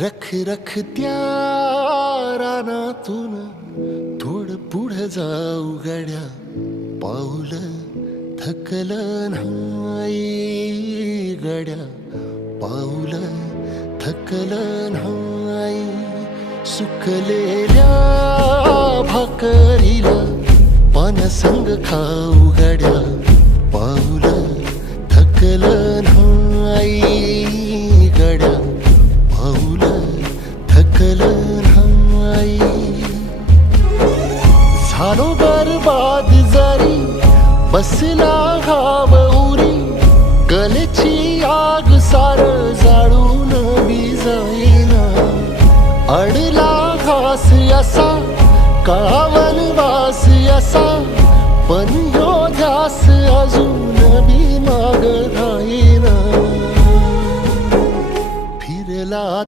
रख रखत्या रानातून थोडं पुढं जाऊ गड्या, पाऊल थकलं नाही गड्या, पाऊल थकलं नाही. सुकलेल्या भाकरीला पानसंग खाऊ गड्या, पाऊल थकलं नाही गड्या, पाऊल थकलं नाही. झालो बरबाद जरी बसला घाव उरी, कलेची आग सार जाळून विजाईना. अडला घास असा काळा वनवास असा, पण ह्यो ध्यास अजून